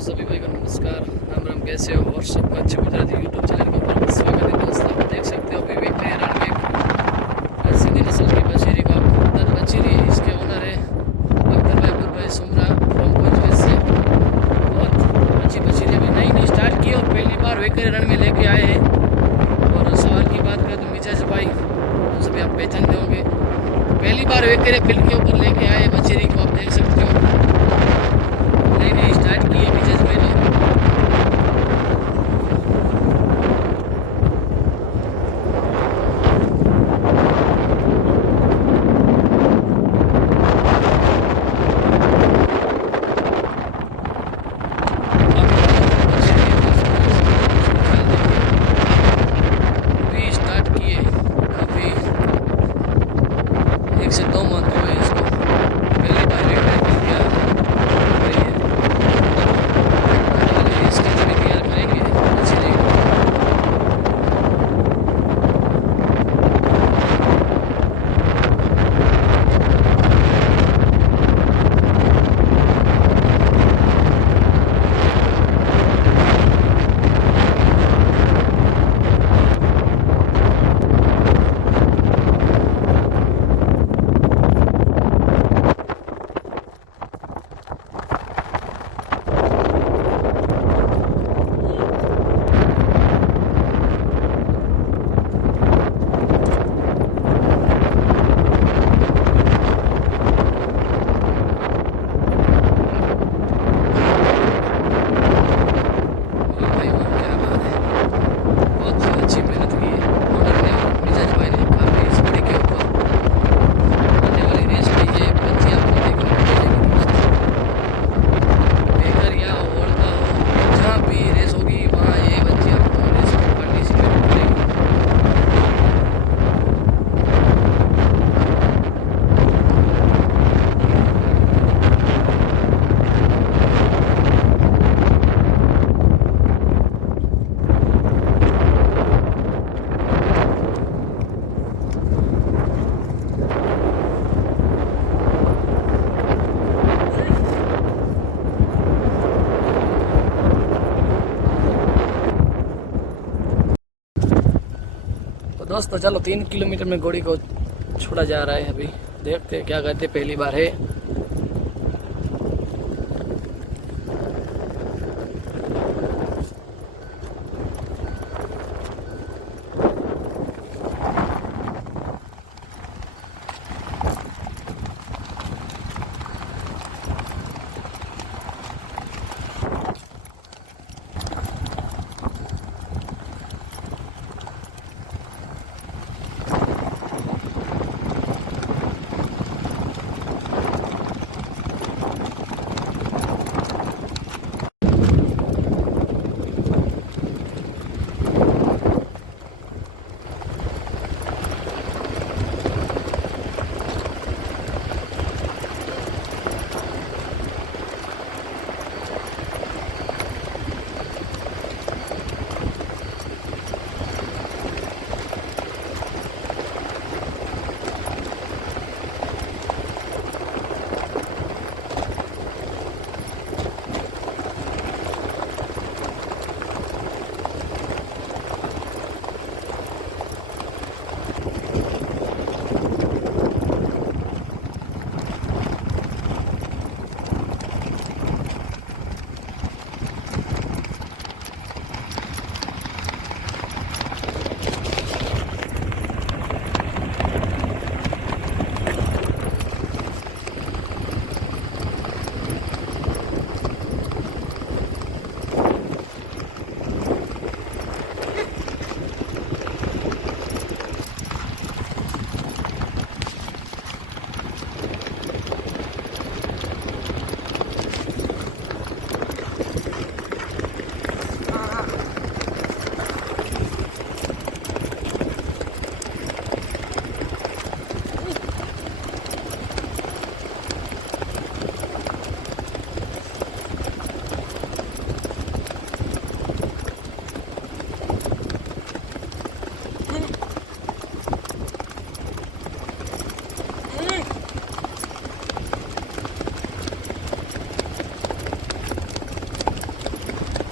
सभी भाई को नमस्कार, राम राम। कैसे हो? और सबका अच्छे गुजराती यूट्यूब चैनल के ऊपर स्वागत है दोस्तों। आप देख सकते हो अभी रण में सिंधी नस्ल की बछेरी को आप बछेरी है, इसके ओनर है अब्दुल भाई सुमरा फ्रॉम कोचवेज से। बहुत अच्छी बछेरी अभी नई नई स्टार्ट की और पहली बार वेकरी रण में लेके आए हैं। और सवाल की बात करें तो मिजाज भाई तो सभी आप पहचानते होंगे। पहली बार वेकरी फील्ड के ऊपर लेके आए बछेरी को, आप देख सकते हो नई नई स्टार्ट की है मिजाज भाई ने। अभी स्टार्ट किए काफ़ी 1 से 2 मंथ हुए इसको, पहली बार वेकरी किया रही है। इसकी भी तैयार करेंगे बछेरी को। तो दोस्तों चलो 3 किलोमीटर में घोड़ी को छोड़ा जा रहा है। अभी देखते हैं क्या करते, पहली बार है।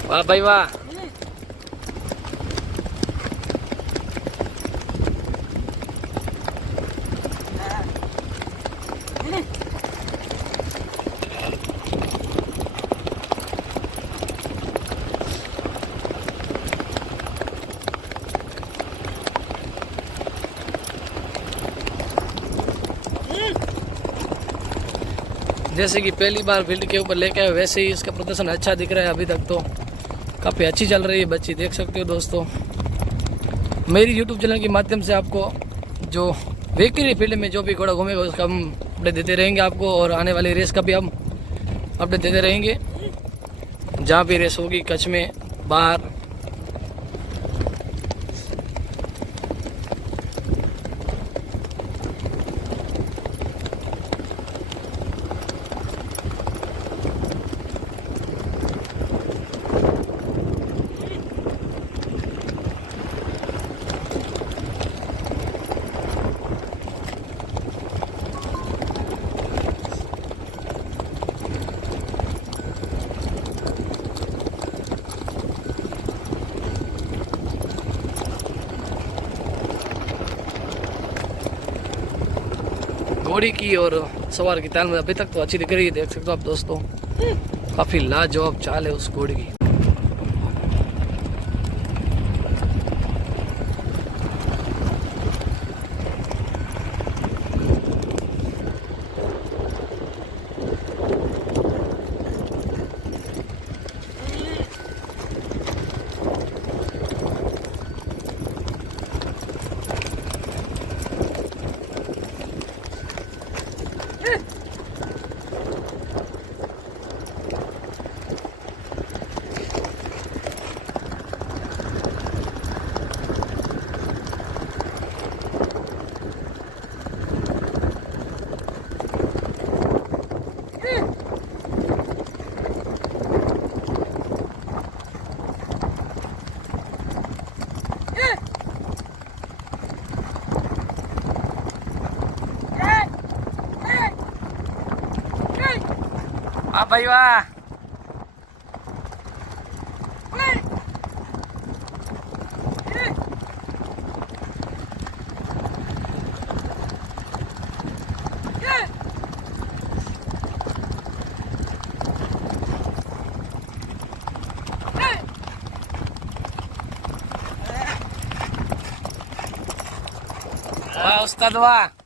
वाह भाई वाह। जैसे कि पहली बार फील्ड के ऊपर लेके आए वैसे ही इसका प्रदर्शन अच्छा दिख रहा है। अभी तक तो काफ़ी अच्छी चल रही है बच्ची, देख सकते हो दोस्तों। मेरी यूट्यूब चैनल के माध्यम से आपको जो वेकरी फील्ड में जो भी घोड़ा घूमेगा उसका हम अपडेट देते रहेंगे आपको, और आने वाली रेस का भी हम अपडेट देते रहेंगे। जहाँ भी रेस होगी कच्छ में, बाहर, घोड़ी की और सवार की ताल में अभी तक तो अच्छी दिख रही है, देख सकते हो आप दोस्तों। काफ़ी लाजवाब चाल है उस घोड़ी की। वाह भाई वाह। वाह उस्ताद वाह।